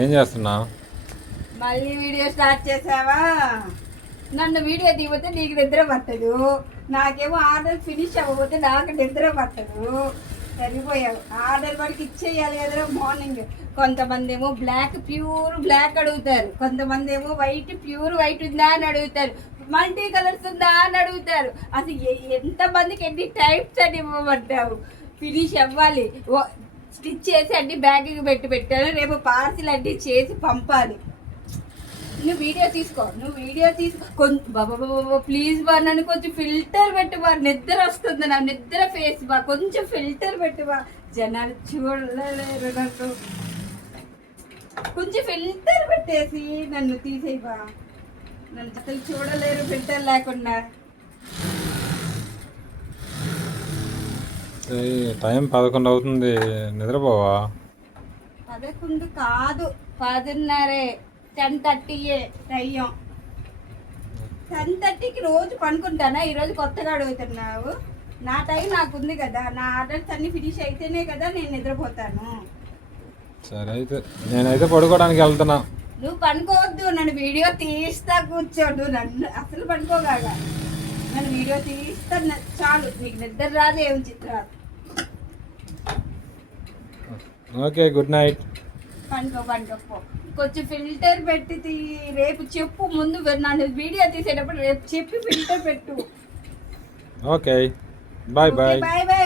ఏం చేస్తున్నా? మళ్ళీ వీడియో స్టార్ట్ చేసావా? నన్ను వీడియో దిగిపోతే నీకు నిద్ర పట్టదు, నాకేమో ఆర్డర్ ఫినిష్ అవ్వకపోతే నాకు నిద్ర పట్టదు. సరిపోయావు. ఆర్డర్ వాడికి ఇచ్చేయాలి కదా మార్నింగ్. కొంతమంది ఏమో బ్లాక్ ప్యూర్ బ్లాక్ అడుగుతారు, కొంతమంది ఏమో వైట్ ప్యూర్ వైట్ ఉందా అని అడుగుతారు, మల్టీ కలర్స్ ఉందా అని అడుగుతారు. అసలు ఎంతమందికి ఎన్ని టైప్స్ అని ఇవ్వమంటావు? ఫినిష్ అవ్వాలి, స్టిచ్ చేసి అన్ని బ్యాగ్కి పెట్టాను. రేపు పార్సిల్ అన్ని చేసి పంపాలి. నువ్వు వీడియో తీసుకో కొంచెం బాబా ప్లీజ్ బా, నన్ను కొంచెం ఫిల్టర్ పెట్టుబా, నిద్ర వస్తుంది, నా నిద్ర ఫేస్ బా, కొంచెం ఫిల్టర్ పెట్టుబా, జనాలు చూడలేరు నన్ను. కొంచెం ఫిల్టర్ పెట్టేసి నన్ను తీసేయబా, నన్ను అసలు చూడలేరు ఫిల్టర్ లేకుండా. టైం 11 అవుతుంది, నిద్రపోవా? 11 కాదు, 10:30, 10:30 టైం. 10:30కి రోజు పనుకుంటానా? ఈరోజు కొత్తగా అడుగుతున్నావు. నా టైం నాకుంది కదా, నా ఆర్డర్స్ అన్ని ఫినిష్ అయితేనే కదా నేను నిద్రపోతాను. సరే అయితే నేనైతే పడుకోవడానికి వెళ్తున్నా. నువ్వు పనుకోవద్దు, నన్ను వీడియో తీస్తా కూర్చోడు, నన్ను అసలు పనుకోగాగా. నన్ను వీడియో తీస్తా చాలు, నీకు నిద్ర రాదు, ఏం చిత్రాలు. Okay, good night. పనుకో. కొంచెం ఫిల్టర్ పెట్టి రేపు చెప్పు. ముందు నన్ను వీడియో తీసేటప్పుడు రేపు చెప్పి ఫిల్టర్ పెట్టు. Okay, bye bye. Bye bye.